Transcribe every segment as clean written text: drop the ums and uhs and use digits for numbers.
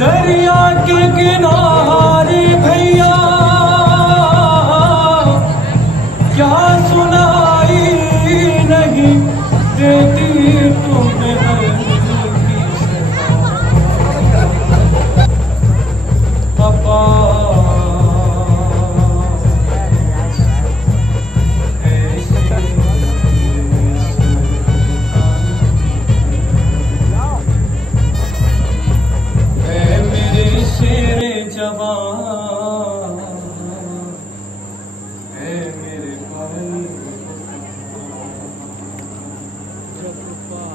दरिया के किनारे भैया क्या सुनाई नहीं देती तुम्हें पापा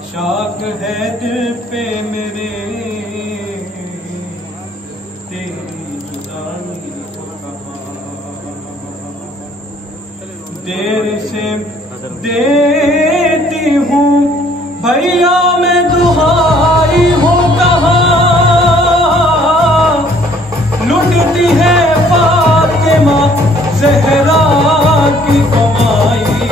शाक है दिल पे मेरे तेरी जुदाई को कहा देर से देती हूँ भैया मैं दुहाई हूँ कहा लुटती है फातिमा ज़हरा की कमाई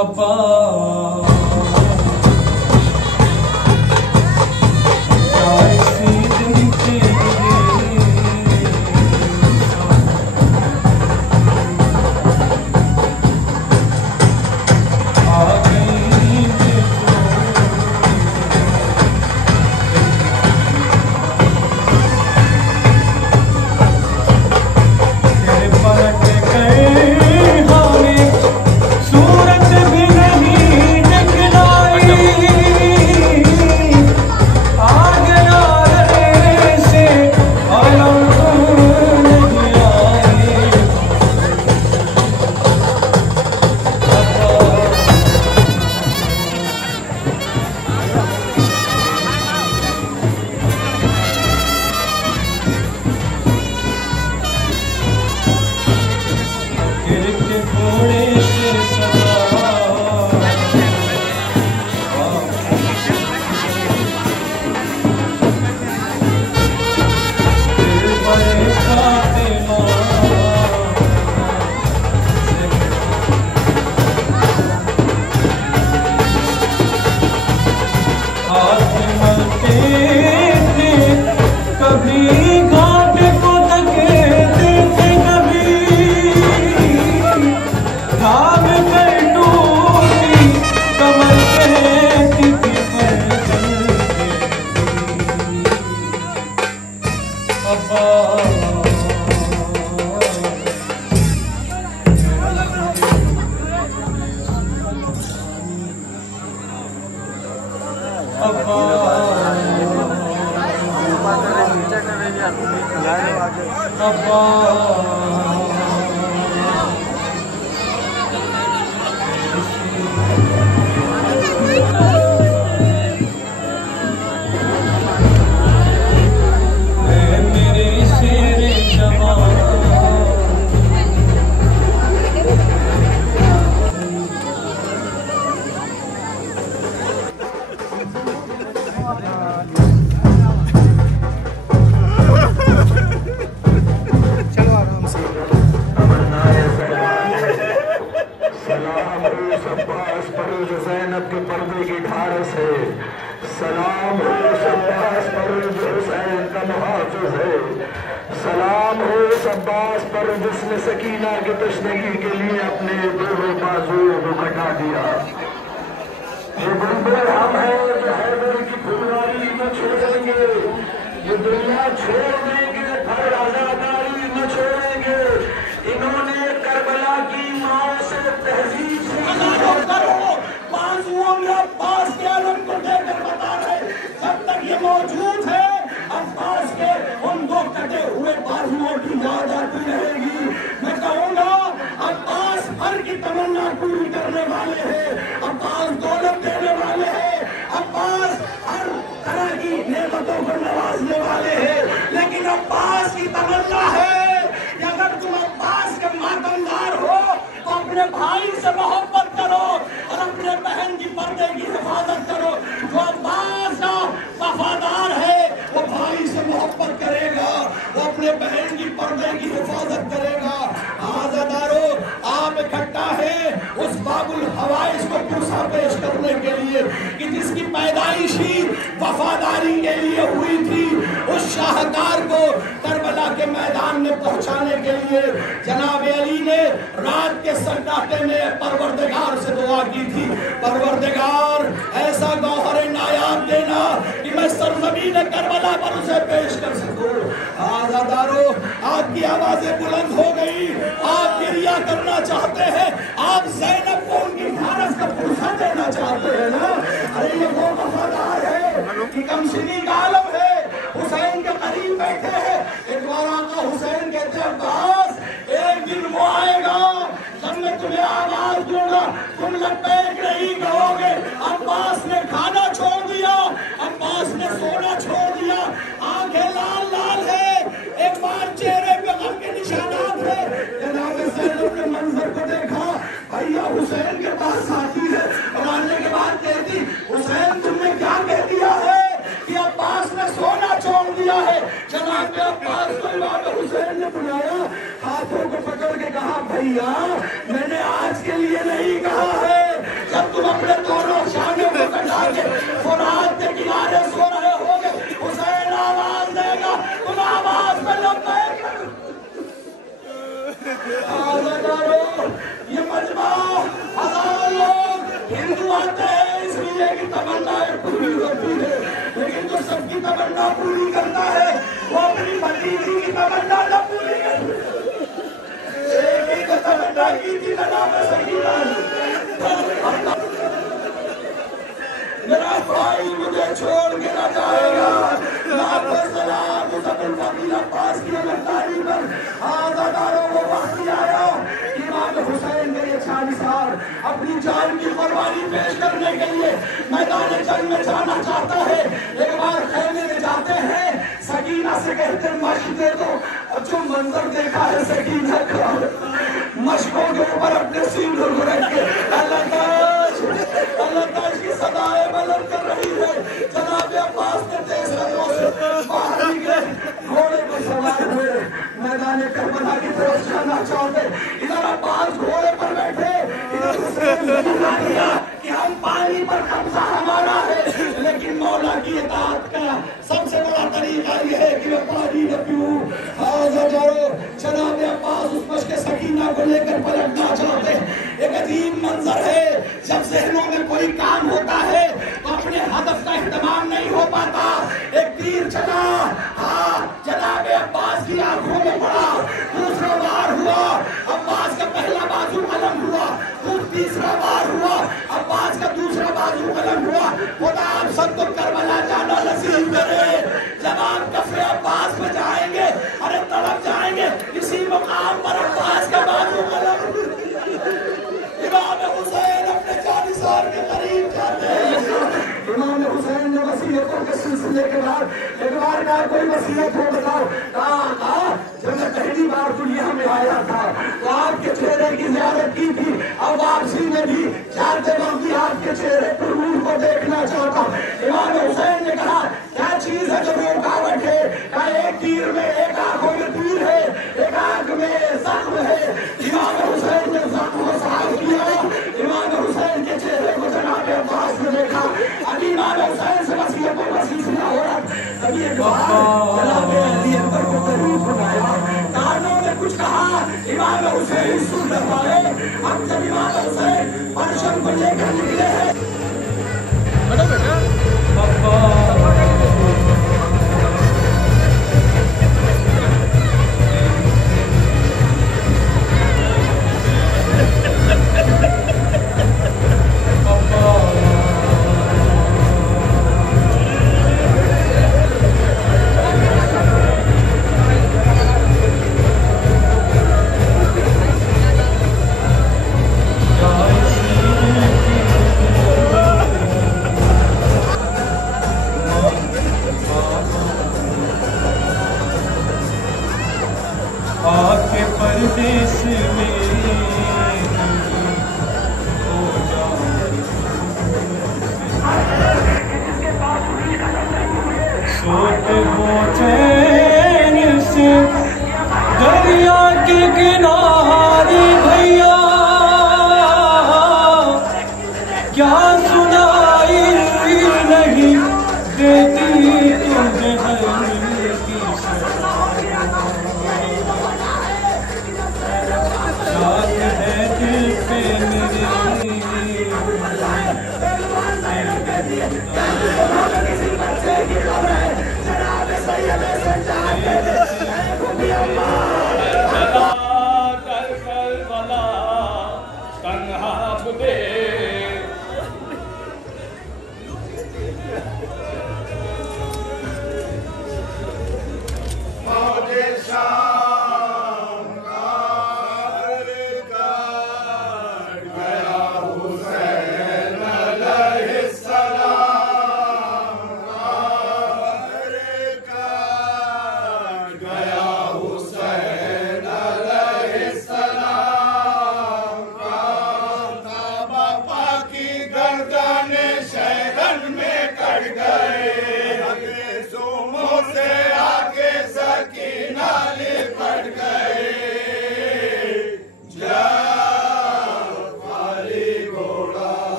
अब्बा ऐसी दिन के आ गई तेरे पलट गए हमें सूरत भी नहीं दिखलाई आ गया रे से आलम नहीं आए गिरते घोड़े से कभी घाट को तकते थे कभी धाम कर टूटी कमर कहती थी अब्बा मेरे शेरे जवान ज़ैनब के पर्दे की धार से सलाम दम हाफिज है। सलाम हो उस अब्बास पर जिसने सकीना की तशनगी के लिए अपने दोनों बाजुओं को कटा दिया। ये बुलबुल हम है जो हैदर की फुलवारी न छोड़ेंगे, ये दुनिया छोड़ देंगे पर आजादारी न छोड़ेंगे। इन्होंने करबला की माओ से तहजीब करो बाजुओं में अब्बास के आलम को देकर बता रहे, जब तक ये मौजूद है अब्बास के उन दो कटे हुए बाजुओं की याद आती रहेगी। मैं कहूँगा अब्बास हर की तमन्ना पूरी करने वाले हैं, अब्बास दौलत देने वाले हैं, अब्बास हर तरह की नेमतों को नवाजने वाले हैं। लेकिन अब्बास की तमन्ना है कि अगर तुम अब्बास के मातमदार हो तो अपने भाई से मोहब्बत करो और अपने बहन की पर्दे की हिफाजत करो। जो अब्बास का वफादार है वो भाई से मोहब्बत करेगा, वो अपने बहन की पर्दे की हिफाजत करेगा। आज़ादारो आप इकट्ठा है उस बाबुल हवाइज को पुरसा पेश करने के लिए कि जिसकी पैदाइश ही वफादारी के लिए हुई थी, उस शाहकार को करबला के मैदान में पहुंचाने के लिए जनाब अली ने रात के सन्नाटे में परवरदिगार से दुआ की थी, परवरदिगार ऐसा गौहर नायाब देना कि मैं सरजमीन करबला पर उसे पेश कर सकूं। आज़ादारो आपकी आवाजें बुलंद हो गई, आप गिरिया करना चाहते हैं, आप ज़ैनब को उनकी भारत का पुरसा देना चाहते हैं ना। अरे ये वो वफादार है कि कमसिनी का आलम है, हुसैन के करीब बैठे हैं। एक बार आका हुसैन कहते हैं अब्बास एक दिन वो आएगा जब मैं तुम्हें आवाज दूंगा तुम लब्बैक नहीं कहोगे। अब्बास ने खाना छोड़ दिया, अब्बास ने सोना छोड़ दिया, आंखें लाल लाल है, एक बार चेहरे पे गम के निशानात है। जनाब ज़ैनब ने मंजर को देखा, भैया हुसैन के पास आती है और आने के बाद कहती हुसैन तुमने क्या कह दिया है कि अब्बास ने सोना छोड़ दिया है। जनाब अब्बास को इमाम हुसैन ने बुलाया, हाथों को पकड़ के कहा भैया मैंने आज के लिए नहीं कहा है, जब तुम अपने दोनों शाने को कटा के फुरात के किनारे सो रहे होगे हुसैन आवाज देगा तुम आवाज में लब्बैक ये मजमा हजार लोग हिंदू आते हैं इसलिए कि तमन्नाएं पूरी होती है, लेकिन जो सबकी तमन्ना पूरी करता है वो अपनी भतीजी की तमन्ना न पूरी करता। एक ही तो तमन्ना की थी ना नाम सकीना, मेरा भाई मुझे छोड़ के न जाएगा। अब्बास की अमरदारी पर आज़ादारों को वक्त आया, इमाम हुसैन के ये 40 साल अपनी जान की कुर्बानी पेश करने के लिए मैदान जंग में जाना चाहता है। एक बार खेमे में जाते हैं, सकीना से कहते मश्क दे दो। जो मंजर देखा है सकीना का, मशकों के ऊपर अपने सीनों को रख के अल्लाह ताज की सदाएं बुलंद कर रही है। जनाब अब्बास ने तेज कदमों से बाहर निकले, घोड़े पर सवार हुए, मैदान करबला की तरफ जाना चाहते। इधर अब्बास घोड़े पर बैठे, इधर हुसैन कि हम पानी पर कब्जा हमारा है, लेकिन मौला की इताअत का सबसे बड़ा तरीका यह है कि मैं पानी न पीऊं। जनाब अब्बास उस मश्क सकीना को लेकर पलटना चाहते। एक अजीब मंजर है, जब जहनों में कोई काम होता है तो अपने हदफ का इत्मीनान नहीं हो पाता। एक तीर चला, हाँ जनाब अब्बास की आंखों में पड़ा, दूसरा बार हुआ, अब्बास का पहला बाजू कलम हुआ, तीसरा बार हुआ, अब्बास का दूसरा बाजू कलम हुआ। खुदा आप सबको करबला जाना नसीब करे। जब आप कफे अब्बास में जाएंगे, अरे तड़प जाएंगे, इसी मुकाम पर अब्बास का बाजू कलम। इमाम हुसैन अपने 40 साल के करीब जाते हैं। इमाम हुसैन ने वसीयतों के सिलसिले के बाद एक बार का कोई वसीयत हो बताओ। कहा जब मैं पहली बार दुनिया में आया था तो आपके चेहरे की ज़ियारत की थी, और वापसी में भी जाते वक्त आपके चेहरे पर नूर को देखना चाहता। इमाम हुसैन ने कहा क्या चीज है जो रुकावट है? कहा एक तीर में, एक आंखों में तीर है, एक आंख में जख्म है। इमाम हुसैन ने जख्म को साफ किया, इमाम हुसैन के चेहरे को जनाब अब्बास ने देखा। अभी इमाम हुसैन से वसीयत हो रहा, तभी एक बार चैन से दरिया के किनारे भैया क्या सुनाई नहीं देती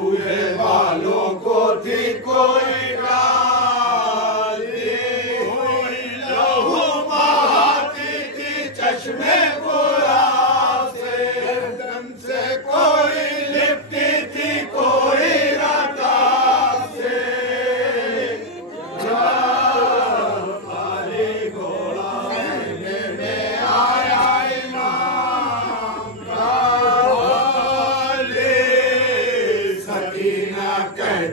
तुझे हर की याद है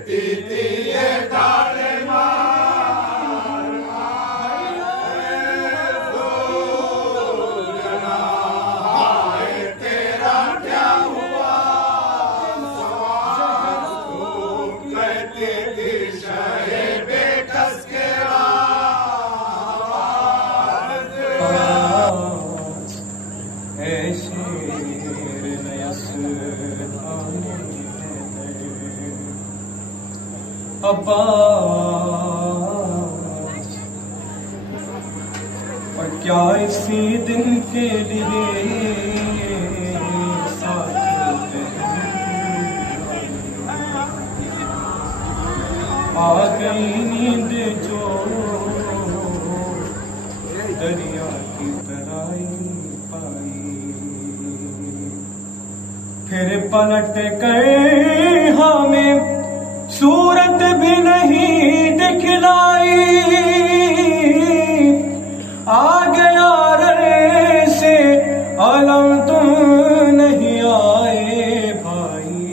दिल पे मेरे अब्बास और क्या इसी दिन के लिए साथ आ गई नींद जो दरिया की तराई पाई फिर पलट गए हमें सूरत भी नहीं दिखलाई आ गया रे से अलम तुम नहीं आए भाई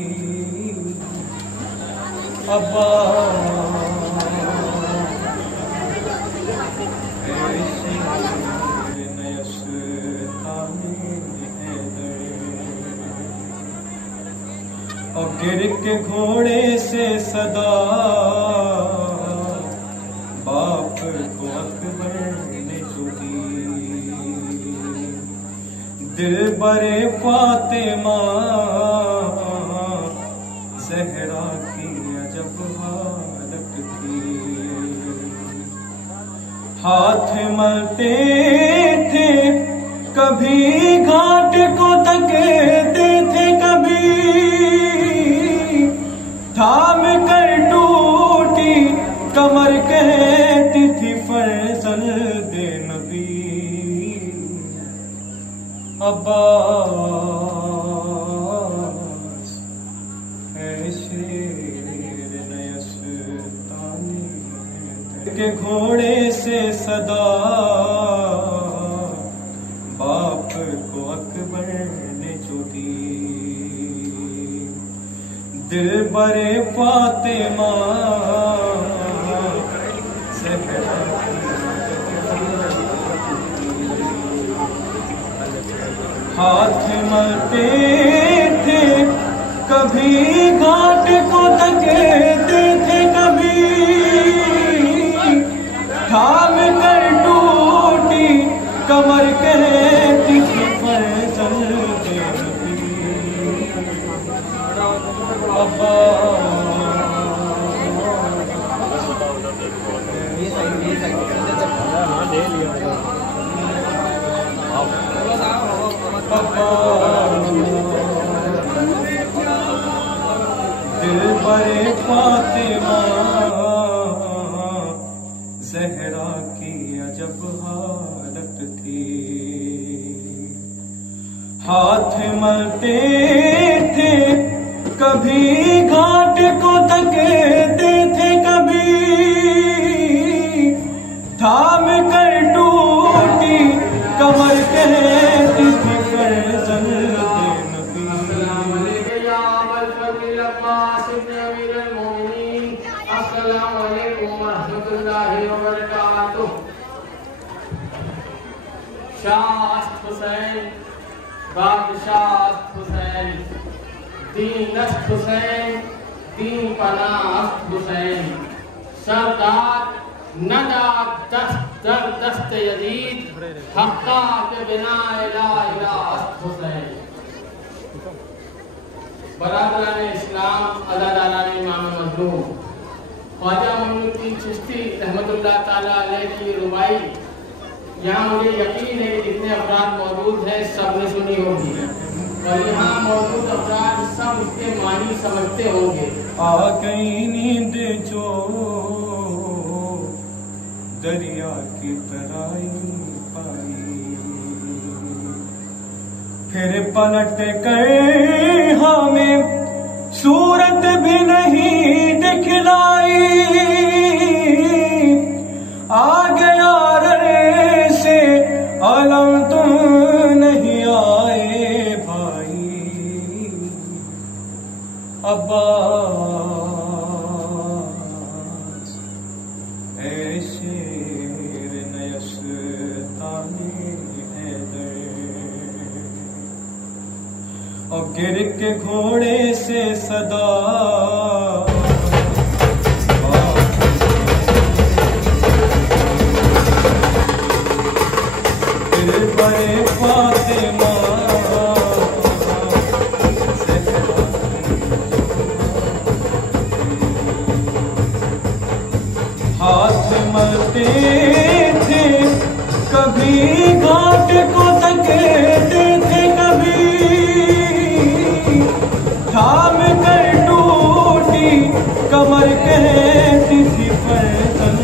अब्बा और गिर के घोड़े से सदा बाप को अकबर ने जो दी दिल बरे फातिमा ज़हरा की अजब हालत थी हाथ मलते थे कभी घाट को तकते थे कभी थाम कर टूटी कमर कहती थी फैसल दे नबी अब्बास शेर नयस्तानी के घोड़े से सदा बाप थी। दिल बरे फातिमा ज़हरा हाथ मलते थे कभी घाट को धकेलते थे, कभी थाम कर टूटी कमर कहती थी फैसल के नबी। अब्बा दिल बरे फातिमा ज़हरा की अजब हालत थी। हाथ मलते थे कभी घाट को धकेलते थे, कभी थाम कर टूटी कमर कहती थी फैसल के नबी। अस्सलामु अलैकुम वरहमतुल्लाहि वबरकातुह। शाह हुसैन, बादशाह हुसैन, दीनस्त हुसैन, दीन पनाह हुसैन, सरदार नदा दस्त दर दस्त यजीद, हक्का के बिना इला इला हुसैन। बरादरान इस्लाम, अज़ादारान इमाम मज़लूम, ख्वाजा मोइनुद्दीन चिश्ती रहमतुल्लाह ताला अलैह की रुबाई यहाँ मुझे यकीन है कि जितने अफराद मौजूद हैं सब ने सुनी होगी और यहाँ मौजूद अफराद सब उसके मानी समझते होंगे। आ गई नींद जो दरिया की तराई पाई, फिर पलट कर हमें सूरत भी नहीं दिखलाई। आ गया रे से अलम तुम नहीं आए भाई। अब्बास ऐ शेर नयस्ताने हैदर, और गिर के घोड़े से सदा दिल बरे फातिमा हाथ मलते थे कभी घाट को धकेलते थे, कभी थाम कर टूटी कमर कहती थी फैसल